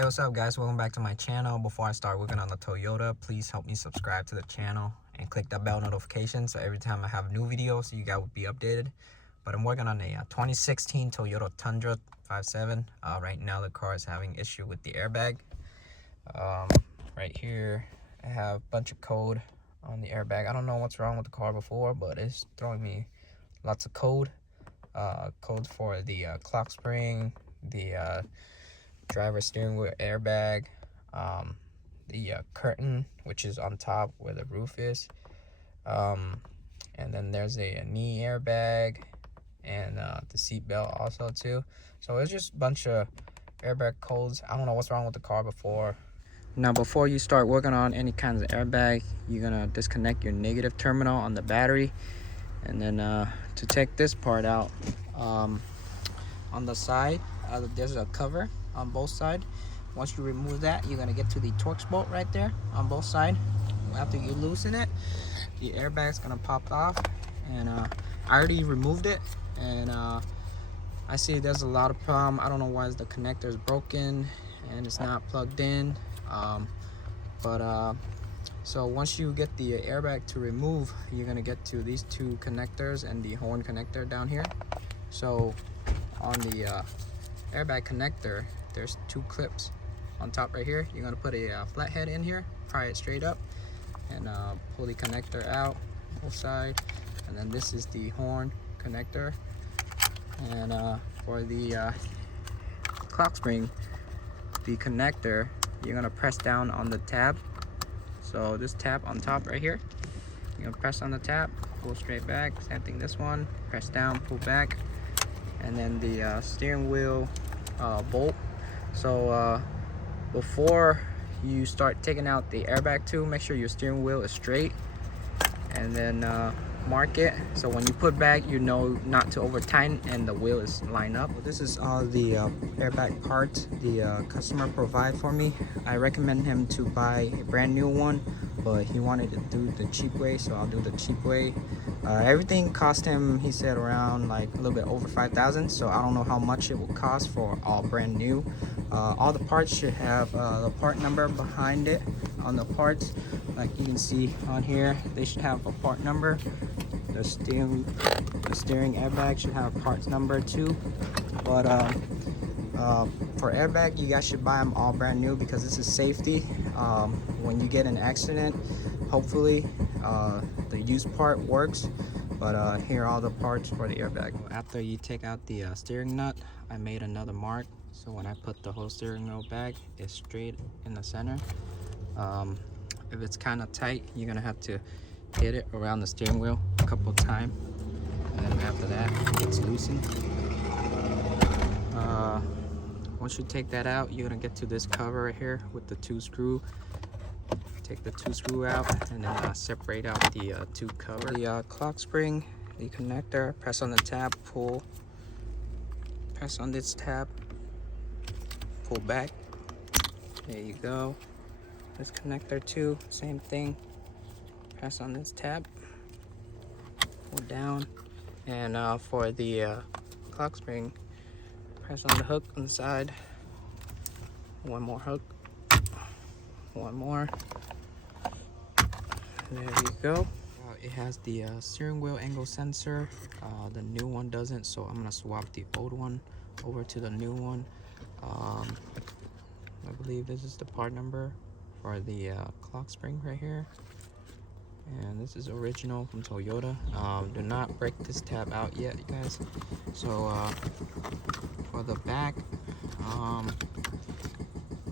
Hey, what's up guys, welcome back to my channel. Before I start working on the Toyota, please help me subscribe to the channel and click that bell notification so every time I have new videos you guys will be updated. But I'm working on a 2016 Toyota Tundra 5.7. Right now the car is having issue with the airbag. Right here I have a bunch of code on the airbag. I don't know what's wrong with the car before, but it's throwing me lots of code. Code for the clock spring, the driver steering wheel airbag, the curtain, which is on top where the roof is, and then there's a knee airbag and the seat belt also too. So it's just a bunch of airbag codes. I don't know what's wrong with the car before. Now before you start working on any kinds of airbag, you're gonna disconnect your negative terminal on the battery, and then to take this part out, on the side there's a cover on both sides. Once you remove that, you're gonna get to the Torx bolt right there on both sides. After you loosen it, the airbag's gonna pop off, and I already removed it, and I see there's a lot of problem. I don't know why the connector is broken and it's not plugged in, so once you get the airbag to remove, you're gonna get to these two connectors and the horn connector down here. So on the airbag connector, there's two clips on top right here. You're gonna put a flathead in here, pry it straight up, and pull the connector out both sides. And then this is the horn connector. And for the clock spring, the connector, you're gonna press down on the tab. So this tab on top right here, you're gonna press on the tab, pull straight back. Same thing this one, press down, pull back. And then the steering wheel bolt. So before you start taking out the airbag too, make sure your steering wheel is straight, and then mark it so when you put back, you know not to over tighten and the wheel is lined up. This is all the airbag parts the customer provide for me. I recommend him to buy a brand new one, but he wanted to do the cheap way, so I'll do the cheap way. Everything cost him, he said, around like a little bit over 5,000. So I don't know how much it will cost for all brand new. All the parts should have the part number behind it on the parts. Like you can see on here, they should have a part number. The steering airbag should have a parts number too. But for airbag, you guys should buy them all brand new because this is safety. When you get an accident, hopefully the used part works, but here are all the parts for the airbag. After you take out the steering nut, I made another mark, so when I put the whole steering wheel back, it's straight in the center. If it's kind of tight, you're gonna have to hit it around the steering wheel a couple times, and then after that it's loosened. Once you take that out, you're gonna get to this cover right here with the two screw. Take the two screw out and then separate out the two cover. The clock spring, the connector, press on the tab, pull, press on this tab, pull back. There you go. This connector too, same thing. Press on this tab, pull down, and for the clock spring, press on the hook on the side. One more hook, one more. There you go. It has the steering wheel angle sensor. The new one doesn't, so I'm gonna swap the old one over to the new one. I believe this is the part number for the clock spring right here, and this is original from Toyota. Do not break this tab out yet, you guys. So for the back,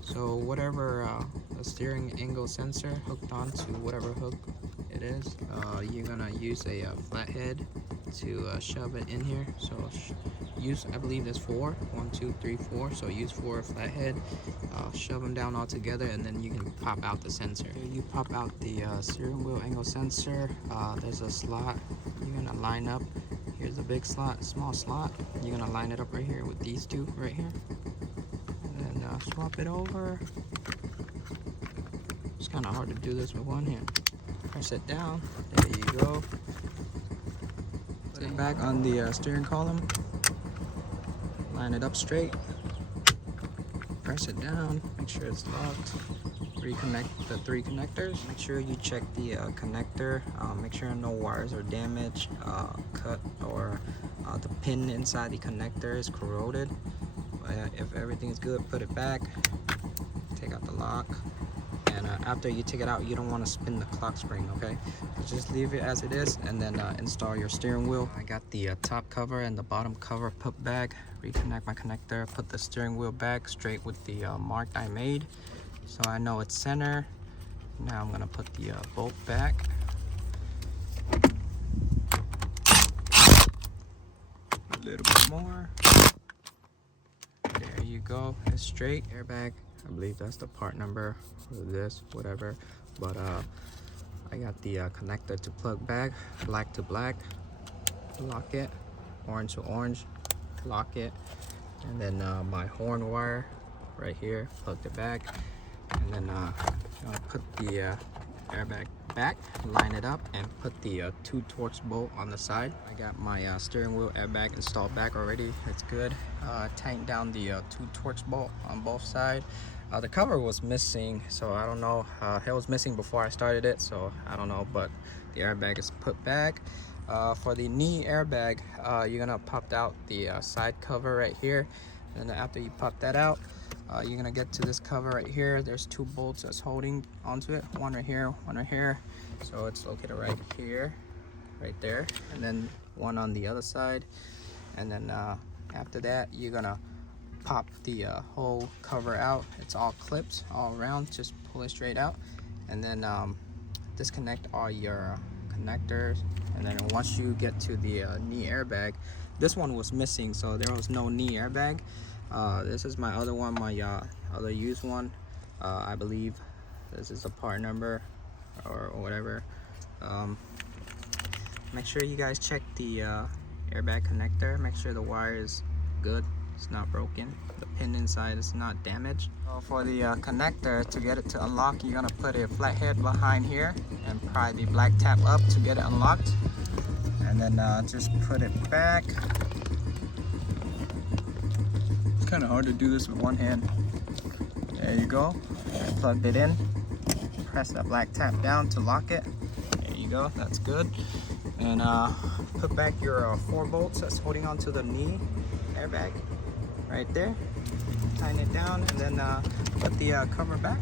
so whatever the steering angle sensor hooked onto whatever hook it is, you're gonna use a flathead to shove it in here. So use, I believe there's 4, 1, 2, 3, 4, so use 4 flathead, shove them down all together, and then you can pop out the sensor. Here you pop out the steering wheel angle sensor. There's a slot you're gonna line up. Here's a big slot, small slot. You're gonna line it up right here with these two right here, and then swap it over. It's kind of hard to do this with one hand. Press it down, there you go. Put it back on the steering column, line it up straight, press it down, make sure it's locked. Reconnect the 3 connectors. Make sure you check the connector. Make sure no wires are damaged, cut, or the pin inside the connector is corroded. If everything's good, put it back. Take out the lock. And after you take it out, you don't want to spin the clock spring, okay? So just leave it as it is, and then install your steering wheel. I got the top cover and the bottom cover put back. Reconnect my connector, put the steering wheel back straight with the mark I made, so I know it's center. Now I'm gonna put the bolt back. A little bit more. There you go, it's straight. Airbag, I believe that's the part number for this, whatever. But I got the connector to plug back, black to black, lock it, orange to orange, lock it, and then my horn wire right here, plugged it back, and then I'll put the airbag back, line it up, and put the 2 Torx bolt on the side. I got my steering wheel airbag installed back already. It's good. Tighten down the 2 Torx bolt on both sides. The cover was missing, so I don't know. It was missing before I started it, so I don't know, but the airbag is put back. For the knee airbag, you're gonna pop out the side cover right here, and then after you pop that out, you're gonna get to this cover right here. There's 2 bolts that's holding onto it, one right here, one right here. So it's located right here, right there, and then one on the other side. And then after that, you're gonna pop the whole cover out. It's all clips all around, just pull it straight out, and then disconnect all your connectors. And then once you get to the knee airbag, this one was missing, so there was no knee airbag. This is my other one, my other used one. I believe this is a part number or whatever. Make sure you guys check the airbag connector. Make sure the wire is good, it's not broken, the pin inside is not damaged. So for the connector, to get it to unlock, you're gonna put a flathead behind here and pry the black tab up to get it unlocked, and then just put it back. It's kind of hard to do this with one hand. There you go. I plugged it in. Press that black tab down to lock it. There you go, that's good. And put back your 4 bolts that's holding onto the knee airbag right there. Tighten it down, and then put the cover back.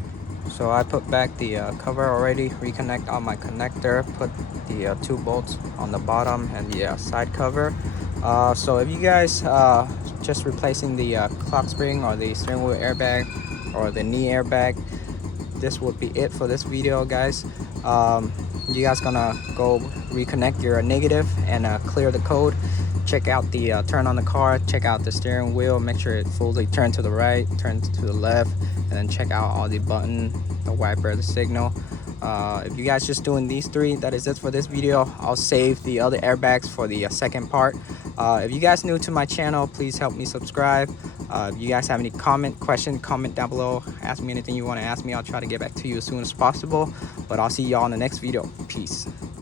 So I put back the cover already, reconnect on my connector, put the 2 bolts on the bottom and the side cover. So if you guys just replacing the clock spring or the steering wheel airbag or the knee airbag, this would be it for this video, guys. You guys gonna go reconnect your negative and clear the code. Check out the turn on the car, check out the steering wheel, make sure it fully turn to the right, turn to the left, and then check out all the button, the wiper, the signal. If you guys just doing these 3, that is it for this video. I'll save the other airbags for the second part. If you guys new to my channel, please help me subscribe. If you guys have any question, comment down below. Ask me anything you want to ask me. I'll try to get back to you as soon as possible. But I'll see y'all in the next video. Peace.